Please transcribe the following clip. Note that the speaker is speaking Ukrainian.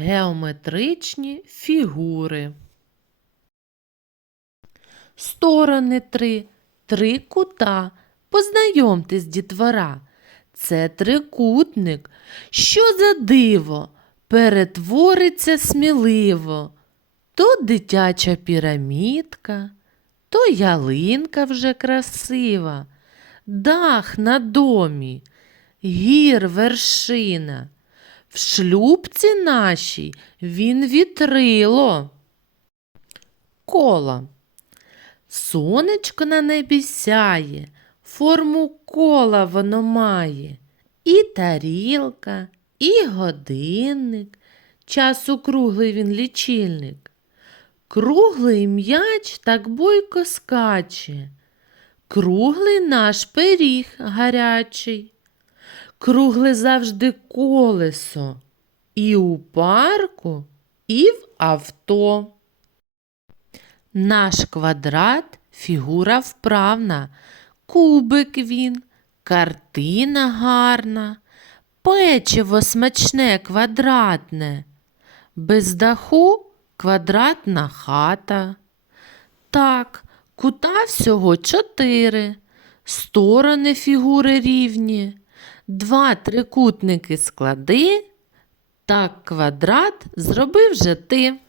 Геометричні фігури. Сторони три, три кута. Познайомтесь, дітвора. Це трикутник. Що за диво? Перетвориться сміливо. То дитяча пірамідка, то ялинка вже красива, дах на домі, гір вершина. В шлюбці нашій він вітрило. Кола. Сонечко на небі сяє, форму кола воно має. І тарілка, і годинник, часу круглий він лічильник. Круглий м'яч так бойко скаче, круглий наш пиріг гарячий, кругле завжди колесо, і у парку, і в авто. Наш квадрат фігура вправна, кубик він, картина гарна, печиво смачне квадратне, без даху квадратна хата. Так, кута всього чотири, сторони фігури рівні, два трикутники склади, так квадрат зробив же ти.